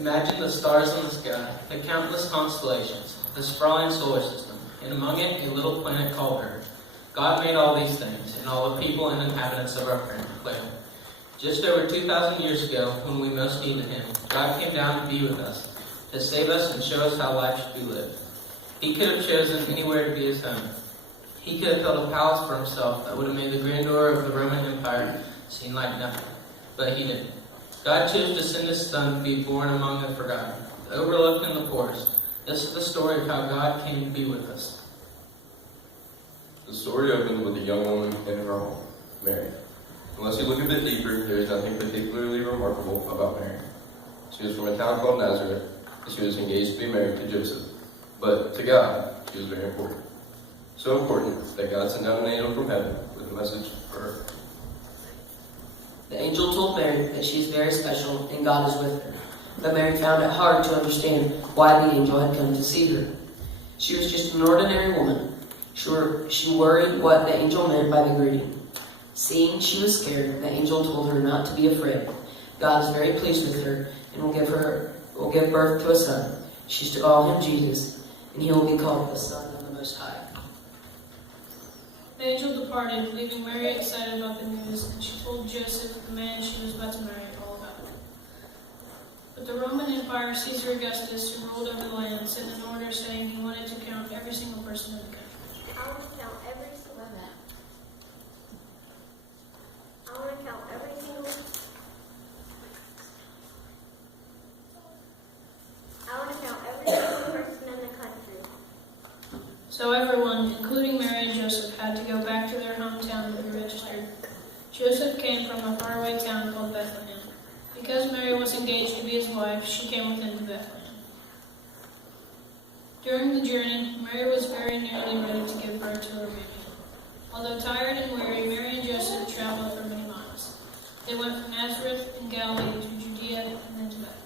Imagine the stars in the sky, the countless constellations, the sprawling solar system, and among it a little planet called Earth. God made all these things, and all the people and inhabitants of our planet. Just over 2,000 years ago, when we most needed Him, God came down to be with us, to save us and show us how life should be lived. He could have chosen anywhere to be His home. He could have built a palace for Himself that would have made the grandeur of the Roman Empire seem like nothing. But He didn't. God chose to send His Son to be born among the forgotten, the overlooked and the poorest. This is the story of how God came to be with us. The story opens with a young woman in her home, Mary. Unless you look a bit deeper, there is nothing particularly remarkable about Mary. She was from a town called Nazareth, and she was engaged to be married to Joseph. But to God, she was very important. So important that God sent down an angel from heaven with a message for her. The angel told Mary that she is very special and God is with her. But Mary found it hard to understand why the angel had come to see her. She was just an ordinary woman. She worried what the angel meant by the greeting. Seeing she was scared, the angel told her not to be afraid. God is very pleased with her and will give birth to a son. She's to call him Jesus, and he will be called the Son of the Most High. The angel departed, leaving Mary excited about the news, and she told Joseph, the man she was about to marry, all about it. But the Roman Empire Caesar Augustus, who ruled over the land, sent an order saying he wanted to count every single person in the country. I want to count every single person in the country. So everyone, including Mary and Joseph, had to go back to their hometown to be registered. Joseph came from a faraway town called Bethlehem. Because Mary was engaged to be his wife, she came with him to Bethlehem. During the journey, Mary was very nearly ready to give birth to her baby. Although tired and weary, Mary and Joseph traveled for many miles. They went from Nazareth in Galilee to Judea and then to Bethlehem.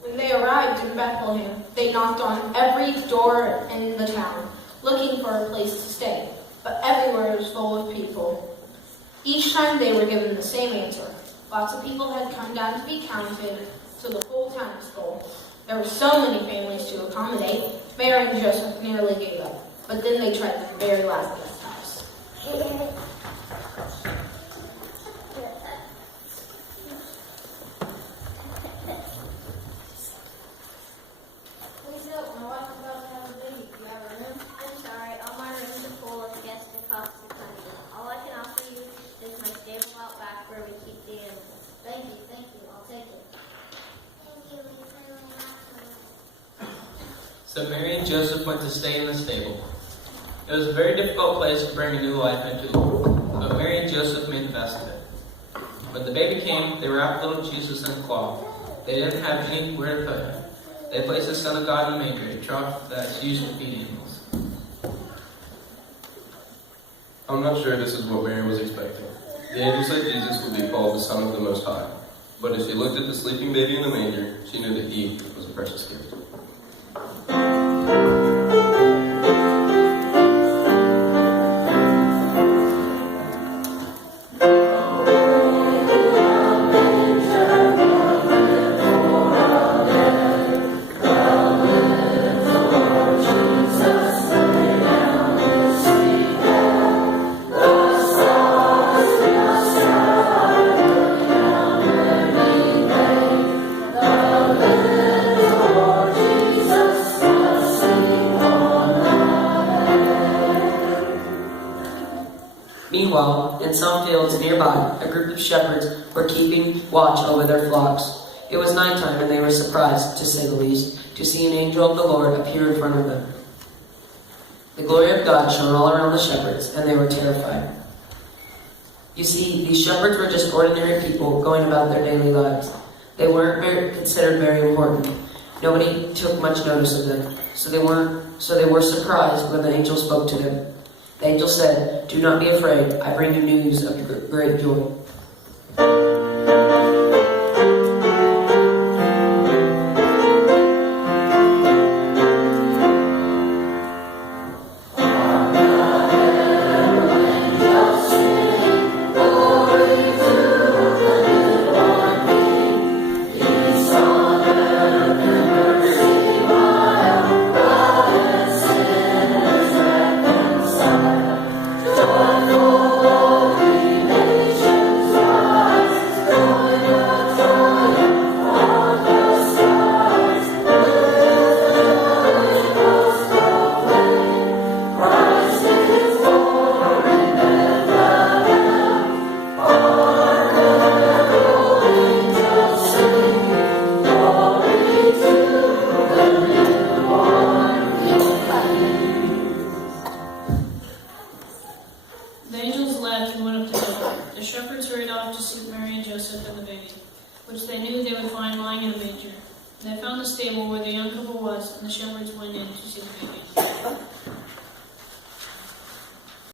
When they arrived in Bethlehem, they knocked on every door in the town, looking for a place to stay, but everywhere was full of people. Each time they were given the same answer. Lots of people had come down to be counted, so the whole town was full. There were so many families to accommodate, Mary and Joseph nearly gave up, but then they tried the very last guest house. So Mary and Joseph went to stay in the stable. It was a very difficult place to bring a new life into the world, but Mary and Joseph made the best of it. When the baby came, they wrapped little Jesus in a cloth. They didn't have anywhere to put him. They placed the Son of God in a manger, a trough that's used to feed animals. I'm not sure this is what Mary was expecting. The angel said Jesus would be called the Son of the Most High. But as she looked at the sleeping baby in the manger, she knew that he was a precious gift. Meanwhile, in some fields nearby, a group of shepherds were keeping watch over their flocks. It was nighttime, and they were surprised, to say the least, to see an angel of the Lord appear in front of them. The glory of God shone all around the shepherds, and they were terrified. You see, these shepherds were just ordinary people going about their daily lives. They weren't considered very important. Nobody took much notice of them, so they were surprised when the angel spoke to them. The angel said, "Do not be afraid. I bring you news of great joy." Glory to the newborn King. the stable where the young couple was, and the shepherds went in to see the baby.